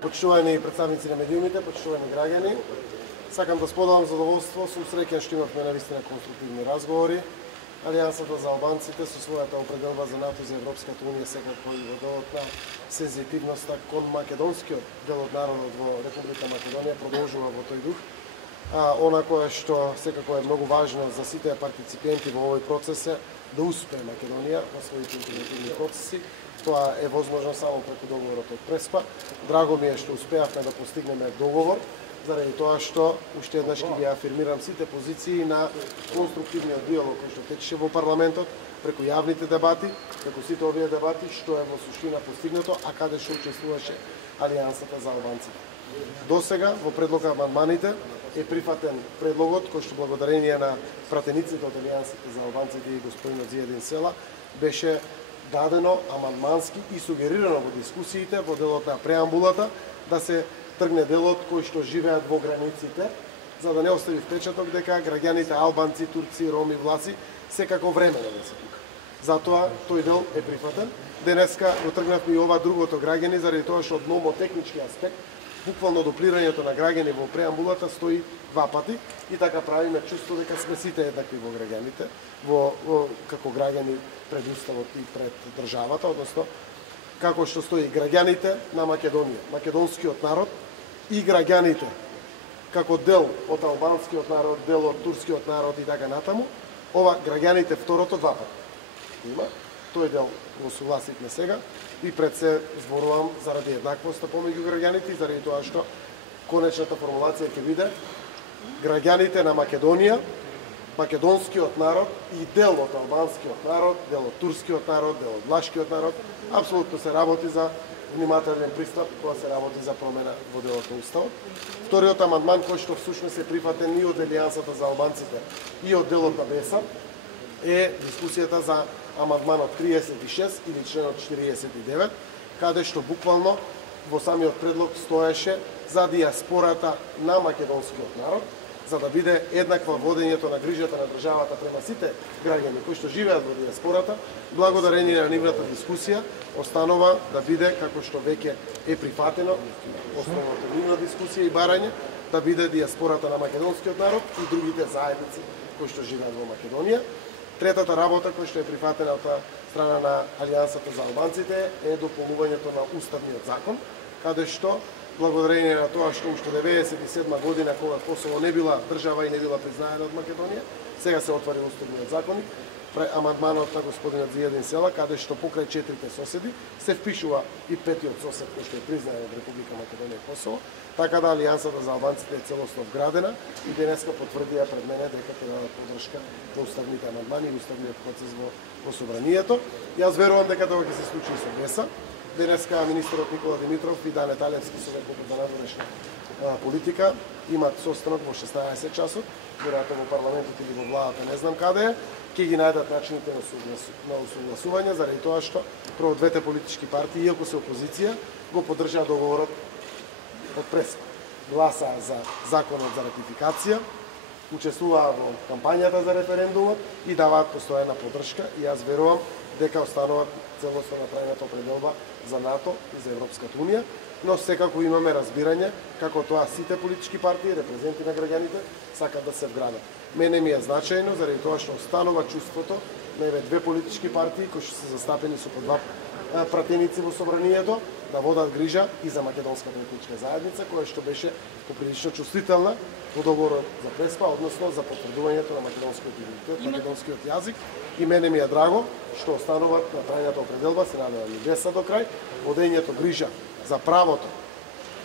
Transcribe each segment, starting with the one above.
Почитувани представници на медиумите, почитувани граѓани, сакам да споделам задоволство, сум среќен што имавме навистина конструктивни разговори. Алијансата за албанците со својата определба за НАТО и за Европската унија секако и во делот на сензитивноста кон македонскиот дел од народот во Република Македонија продолжува во тој дух. Она кое што секако е многу важно за сите партиципенти во овој процес е да успее Македонија во своите интегративни процеси. Тоа е возможно само преку договорот од Преспа. Драго ми е што успеавме да постигнеме договор, заради тоа што уште еднаш ќе ги афирмирам сите позиции на конструктивниот диалог кој што течеше во парламентот, преку јавните дебати, преку сите овие дебати, што е во суштина постигнато, а каде што учествуваше Алијансата за албанците. До сега, во предлога амандманите, е прифатен предлогот кој што благодарение на пратениците од Алијансата за албанците и господинот Зиједин Села беше дадено амандмански и сугерирано во дискусиите во делот на преамбулата да се тргне делот кој што живеат во границите, за да не остави впечаток дека граѓаните албанци, турци, роми, влаци секако времено да се тука. Затоа тој дел е прифатен. Денеска го тргнавме и ова другото граѓани заради тоа што од номотехнички аспект буквално дуплирањето на граѓани во преамбулата стои два пати и така правиме чувство дека сме сите еднакви во граѓаните, како граѓани пред уставот и пред државата, односно како што стои граѓаните на Македонија, македонскиот народ и граѓаните како дел од албанскиот народ, дел од турскиот народ и така натаму, ова граѓаните второто два пати. Има тој дел го согласивме сега и пред се зборувам заради еднаквоста помеѓу граѓаните и заради тоа што конечната формулација ќе биде граѓаните на Македонија, македонскиот народ и дел од албанскиот народ, дел од турскиот народ, дел од влашкиот народ, апсолутно се работи за внимателен пристап кога се работи за промена во делот на уставот. Вториот амандман кој што всушност е прифатен и од Алијансата за албанците и од делот на БЕСА е дискусијата за амандманот 36 или членот 49, каде што буквално во самиот предлог стоеше за диаспората на македонскиот народ, за да биде еднаква водењето на грижата на државата према сите граѓани кои што живеат во диаспората, благодарение на нивната дискусија, останува да биде, како што веќе е прифатено, основната нивна дискусија и барање, да биде диаспората на македонскиот народ и другите заедници кои што живеат во Македонија. Третата работа која што е прифатена од страна на Алијансата за албанците е дополнувањето на уставниот закон, каде што благодарение на тоа што уште 1997 година, кога Косово не била држава и не била признаена од Македонија, сега се отвори уставниот законник, амандманот на господинот Зиједин Села, каде што покрај 4 соседи се впишува и 5-тиот сосед кој што е признаен од Република Македонија и Косово, така да Алијансата за албанците е целосно вградена и денеска потврдија пред мене дека ќе дадат поддршка на уставните амандмани и уставниот процес во собранието. Јас верувам дека тоа ќе се случи и со БЕСА. Денеска министерот Никола Димитров и Дане Талевски со Векот за надворешна политика имат состанок во 16 часот, веројатно во парламентот или во владата, не знам каде е, ќе ги најдат начините на усогласување, заради тоа што прво двете политички партии, иако се опозиција, го поддржаа договорот од Преспа. Гласаа за законот за ратификација, учествуваа во кампањата за референдумот и даваат постојана поддршка и јас верувам дека остануваат целосно направената определба за НАТО и за Европската унија, но секако имаме разбирање како тоа сите политички партии, репрезенти на граѓаните, сакат да се вградат. Мене ми е значајно заради тоа што останува чувството на еве две политички партии кои што се застапени со по два пратеници во собранието да водат грижа и за македонската етничка заедница, која што беше поприлично чувствителна во договорот за Преспа, односно за потврдувањето на македонскиот идентитет, македонскиот јазик. И мене ми е драго што остануваат направената определба, се надевам и БЕСА до крај, водењето грижа за правото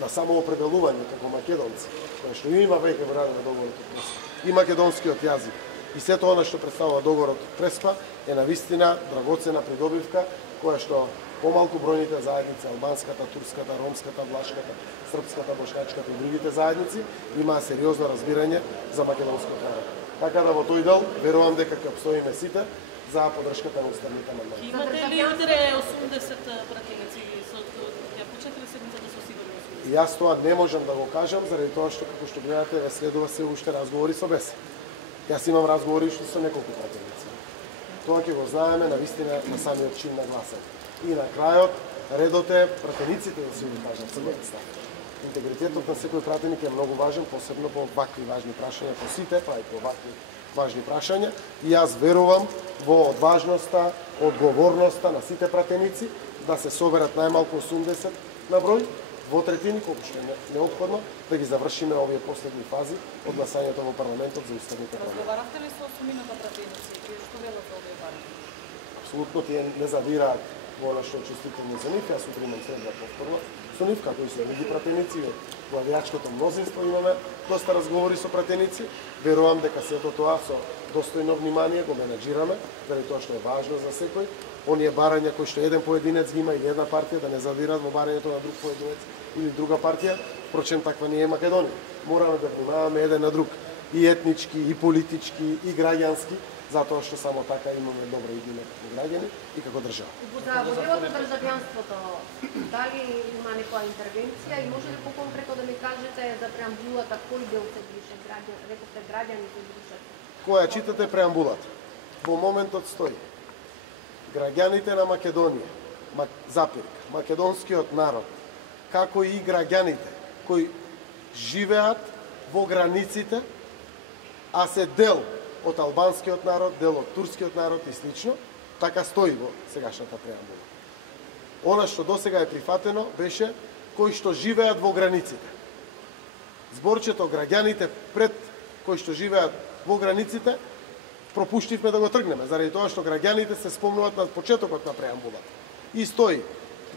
на самоопределување како македонци, која што има веќе во на договорот од Преспа, и македонскиот јазик. И сето она што представува договорот од Преспа е навистина драгоцена придобивка, која што помалку бројните заедници, албанската, турската, ромската, влашката, српската, бошкачката и другите заедници, имаа сериозно разбирање за македонскиот народ. Така да во тој дел верувам дека ќе обстоиме сите за поддршката на уставните амандмани. Имате ли утре 80 пратеници со ја по 4 седмици да се осигурите? Јас тоа не можам да го кажам заради тоа што како што гледате ве следува се уште разговори со БЕСА. Јас имам разговори уште со неколку пратеници. Тоа ќе го знаеме навистина на самиот чин на гласање. И на крајот редот е пратениците да се ви кажат се став. Интегритетот на секој пратеник е многу важен, посебно по вакви важни прашања, по сите, па и по вакви важни прашања. И јас верувам во одважноста, одговорноста на сите пратеници да се соберат најмалку 80 на број, во третини, колку што е неопходно, да ги завршиме овие последни фази од гласањето во парламентот за уставните промени. Разговаравте ли со осумината пратеници? Што велат овие барања? Апсолутно тие не задираат во она што е чувствително за нив. Јас утре имам средба повторно со нив, како и со други пратеници. Во авијачкото мнозинство имаме доста разговори со пратеници. Верувам дека сето тоа со достојно внимание го менаџираме, заради тоа што е важно за секој. Оние барања кои што еден поединец ги има или една партија да не задират во барањето на друг поединец или друга партија, впрочем таква не е Македонија. Мораме да внимаваме еден на друг, и етнички, и политички, и граѓански, затоа што само така имаме добро име како граѓани и како држава. За во делот на државјанството, дали има некоја интервенција и може ли поконкретно да ми кажете за преамбулата кој дел се брише, рековте граѓани се бришат? Која читате преамбулата? Во моментот стои граѓаните на Македонија, запирка, македонскиот народ, како и граѓаните кои живеат во границите, а се дел од албанскиот народ, дел од турскиот народ и слично, така стои во сегашната преамбула. Она што досега е прифатено беше кои што живеат во границите. Зборчето граѓаните пред кои што живеат во границите пропуштивме да го тргнеме, заради тоа што граѓаните се спомнуваат на почетокот на преамбулата. И стои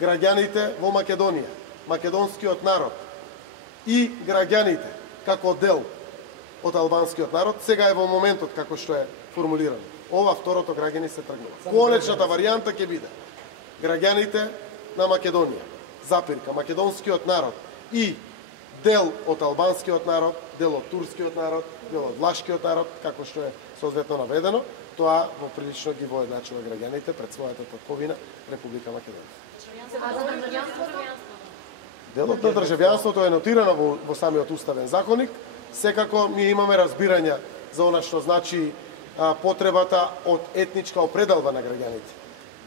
граѓаните во Македонија, македонскиот народ и граѓаните како дел од албанскиот народ, сега е во моментот како што е формулирано. Ова второто граѓани се тргнува. Конечната варијанта ќе биде граѓаните на Македонија, запирка, македонскиот народ и дел од албанскиот народ, дел од турскиот народ, дел од влашкиот народ, како што е соодветно наведено, тоа во прилично ги воедначува граѓаните пред својата татковина Република Македонија. А за државјанството? Делот на државјанството е нотирано во самиот уставен законник. Секако ние имаме разбирања за она што значи потребата од етничка определба на граѓаните.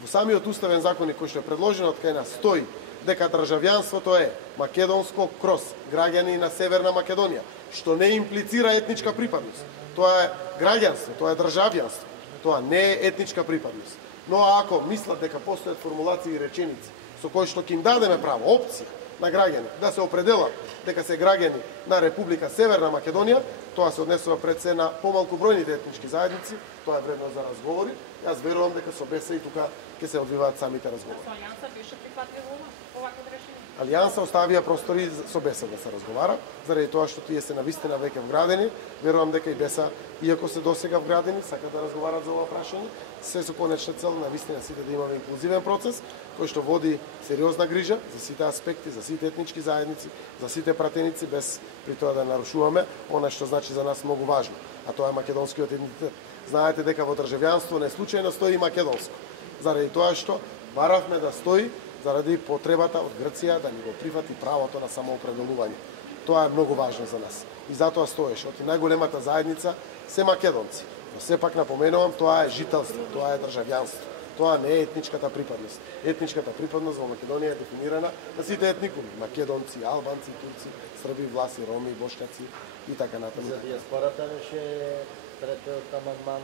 Во самиот уставен законник кој што е предложен од кај нас стои дека државјанството е македонско кроз граѓани на Северна Македонија, што не имплицира етничка припадност. Тоа е граѓанство, тоа е државјанство, тоа не е етничка припадност. Но ако мислат дека постојат формулации и реченици со кои што ќе им дадеме право, опција на граѓани да се определат дека се граѓани на Република Северна Македонија, тоа се однесува пред се на помалку бројните етнички заедници, тоа е вредно за разговори. Јас верувам дека со БЕСА и тука ќе се одвиваат самите разговори. Со Алијанса беше прифатливо овакво решение? Алијанса оставија простори со БЕСА да се разговара, заради тоа што тие се навистина веќе вградени. Верувам дека и БЕСА, иако се досега вградени, сакат да разговарат за ова прашање, се со конечна цел навистина сите да имаме инклузивен процес, кој што води сериозна грижа за сите аспекти, за сите етнички заедници, за сите пратеници, без при тоа да нарушуваме она што значи за нас многу важно, а тоа е македонскиот идентитет. Знаете дека во државјанство не случајно стои македонско, заради тоа што баравме да стои заради потребата од Грција да ни го прифати правото на самоопределување. Тоа е многу важно за нас. И затоа стоеше. Оти најголемата заедница се македонци. Но сепак напоменувам, тоа е жителство, тоа е државјанство. Тоа не е етничката припадност. Етничката припадност во Македонија е дефинирана на сите етникуми: македонци, албанци, турци, срби, власи, роми, бошкаци и така натаму. За диаспората беше третиот амандман.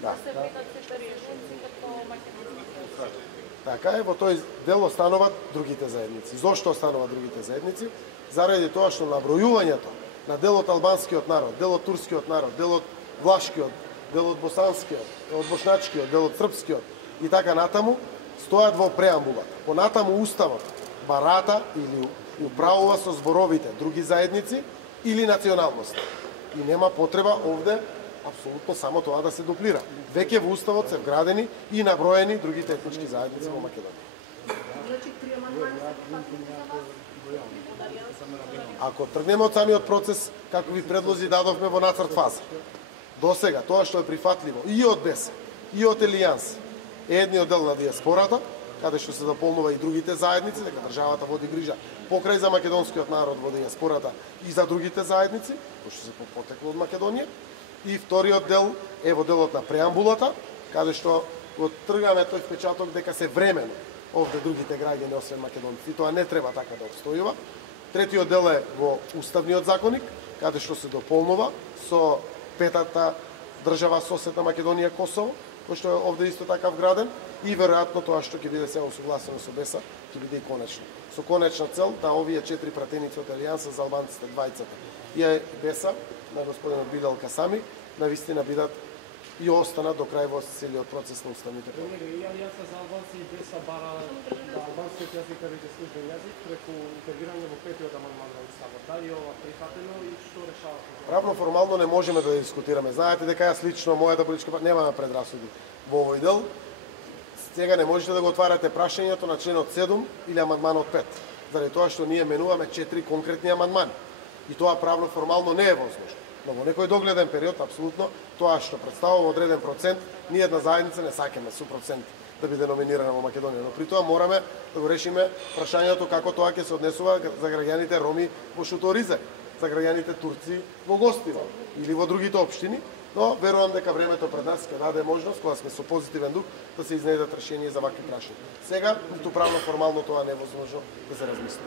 Да. Се видат сите решенци како македонци. Така е, во тој дел остануваат другите заедници. Зошто остануваат другите заедници? Заради тоа што набројувањето на дел од албанскиот народ, дел од турскиот народ, дел од влашкиот, дел од босанскиот, дел од бошначкиот, дел од српскиот и така натаму стојат во преамбулата. Понатаму уставот барата или управува со зборовите други заедници или националност. И нема потреба овде апсолутно само тоа да се дуплира. Веќе во уставот се вградени и наброени другите етнички заедници во Македонија. Значи, 3 амандмани се прифатливи за вас? Ако тргнеме од самиот процес, како ви предлози дадовме во нацрт фаза, до сега тоа што е прифатливо и од БЕС, и од Алијанс, е едниот дел на диаспората, каде што се дополнува и другите заедници, дека државата води грижа покрај за македонскиот народ во диаспората и за другите заедници, кои што се потекло од Македонија. И вториот дел е во делот на преамбулата, каде што го тргаме тој впечаток дека се времено овде другите граѓани освен македонци. Тоа не треба така да обстојува. Третиот дел е во уставниот законник, каде што се дополнува со петата држава соседна Македонија Косово, кој што е овде исто така вграден, и веројатно тоа што ќе биде сега усогласено со БЕСА, ќе биде и конечно. Со конечна цел да овие 4 пратеници од Алијанса за албанците двајцата и БЕСА на господинот Бидел Касами навистина бидат и останат до крај во целиот процес на уставните промени. И Алијанса за албанци и БЕСА бара да албанскиот јазик да биде службен јазик преку интегрирање во петиот амандман на Уставот. Дали ова прифатено и што решава? Правно формално не можеме да дискутираме. Знаете дека јас лично мојата политичка партија немаме предрасуди во овој дел. Сега не можете да го отварате прашањето на членот 7 или амандманот 5, заради тоа што ние менуваме 4 конкретни амандмани. И тоа правно формално не е возможно. Но во некој догледен период, апсолутно, тоа што представува одреден процент, ние една заедница не сакаме со процент да биде номинирана во Македонија. Но при тоа мораме да го решиме прашањето како тоа ќе се однесува за граѓаните роми во Шуторизе, за граѓаните турци во Гостива или во другите општини. Но верувам дека времето пред нас ќе даде можност, кога сме со позитивен дух, да се изнедат решение за вакви прашања. Сега, правно формално тоа не е возможно да се размисли.